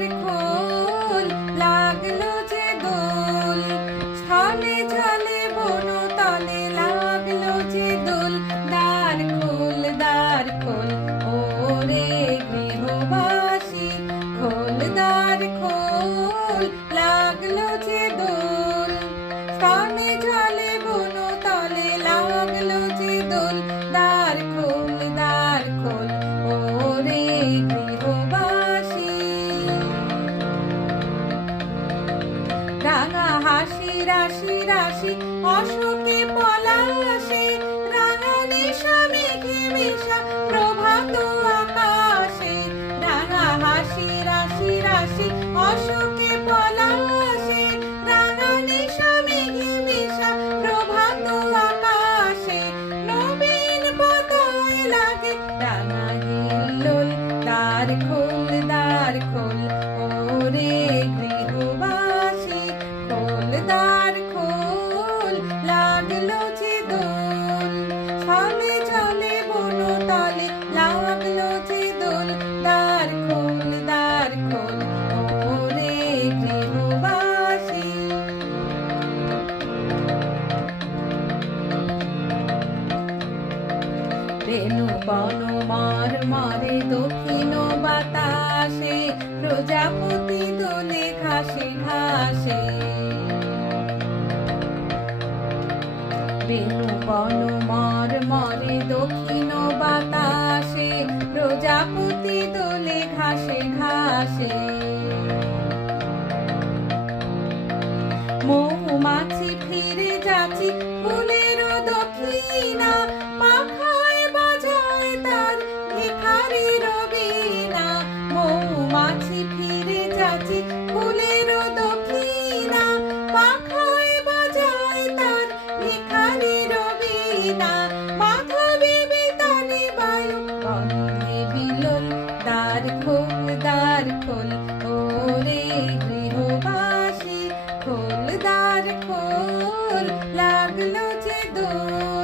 তার খোল, লাগল যে দোল। স্থলে ঝলে বন তলে লাগল যে দোল। দ্বার খোল দ্বার খোল, ওরে গৃহবাসী, খোল, দ্বার খোল। রাঙা হাসি, রাশি রাশি অশোকে পলাশে রাঙা নিশা মেঘে প্রভাত আকাশে, রাঙা হাসি, রাশি রাশি অশোকে পলাশে প্রভাত আকাশে, নবীন লাগে তার খো লাগল যে দোল, দ্বার খোল দক্ষিণ বাতাসে, প্রজাপতি দোলে ঘাসে ঘাসে। রেণু বন মর মরে দক্ষিণ ঘাসে মৌমাছি ফিরে যাচ্ছি, ফুলের দক্ষিণা পাখায় বাজায় তার ভিখারি রবিনা। মৌমাছি ফিরে যাচ্ছি, ফুলের দক্ষিণা পাখায় বাজায় তার ভিখারি রবিনা। মাধবী বেতানি বায়ু গন্ধে বিলোল দ্বার খোল। দ্বার খোল ওরে গৃহবাসী খোল দ্বার খোল লাগল যে দোল।